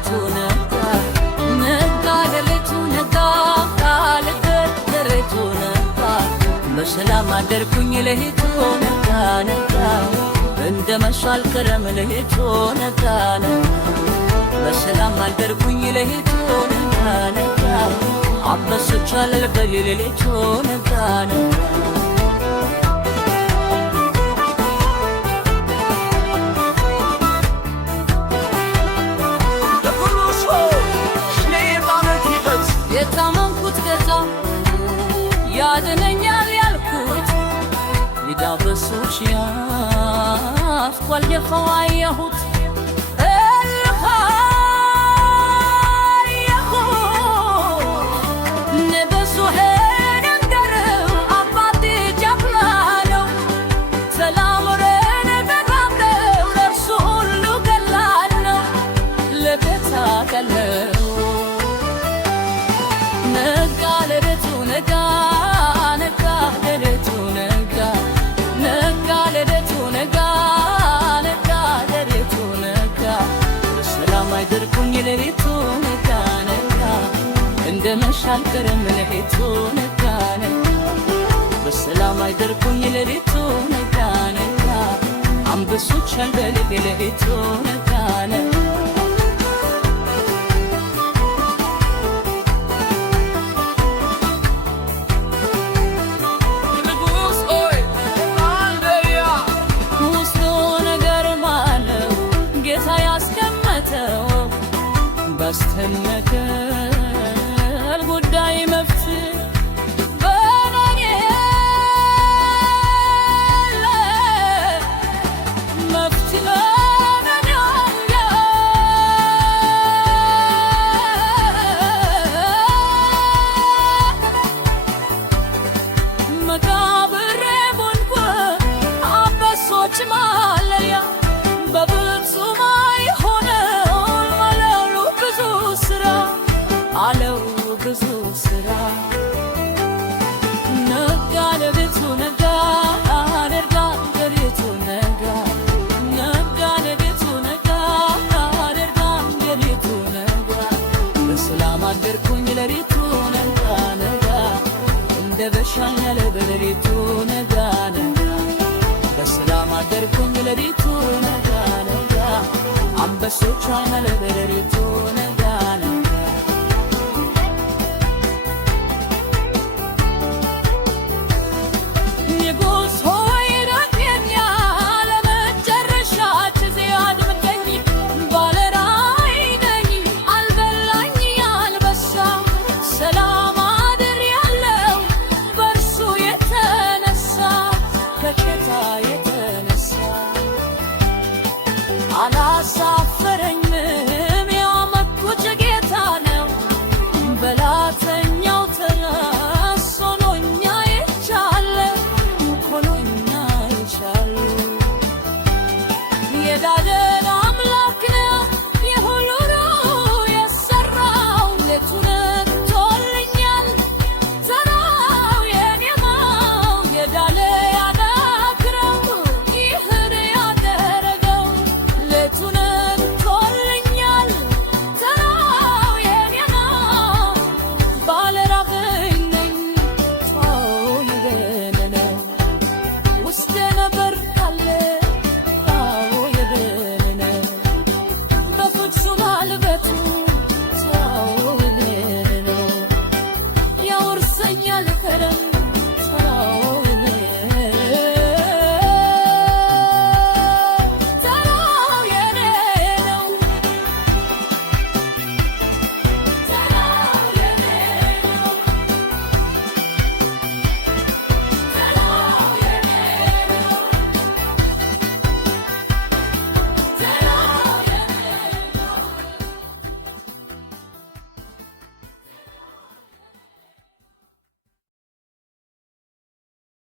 ሌሊቱ ነጋ ነጋ ሌሊቱ ነጋ ሌሊቱ ነጋ በሰላም አደርኩኝ ሌሊቱ ነጋ ነጋ እንደመሸ አልቀረም ሌሊቱ ነጋ ነጋ በሰላም አደርኩኝ ሌሊቱ ነጋ ነጋ አበስቻለሁ በሌሊቱ ነጋ ነጋ የታመንኩት ጌታ ያድነኛል ያልኩት ሊዳብሱት ያፍቋል የፈዋየሁት ንጉሡ ነገረው አባቴ ጀግና ነው ሰላምሬን በጋምደው ለእርሱ ሁሉ ቀላል ነው ለጌታ ቀለው ነጋ ሌሊቱ ነጋ ነጋ ሌሊቱ ነጋ ነጋ ሌሊቱ ነጋ ነጋ ሌሊቱ ነጋ በሰላም አደርኩኝ ሌሊቱ ነጋ ነጋ እንደመሸ አልቀረም ሌሊቱ ነጋ ነጋ በሰላም አደርኩኝ ሌሊቱ ነጋ ነጋ አንበሶቻል በልቤ ሌሊቱ ነጋ ነጋ ባስተነገር ጉዳይ መፍትሄ በእኔ መፍትሄ መቃብሬ ቦንኮ አንበሶች ማለያ በፍጹም አለው ብዙ ስራ ነጋ ሌሊቱ ነጋ ነጋ ሌሊቱ ነጋ ነጋ ሌሊቱ ነጋ ነጋ ሌሊቱ ነጋ በሰላም አደርኩኝ ሌሊቱ ነጋ ነጋ እንደ በሻኛለ በሌሊቱ ነጋ ነጋ በሰላም አደርኩኝ ሌሊቱ ነጋ ነጋ አንበሶች አይናለ በሌሊቱ ነጋ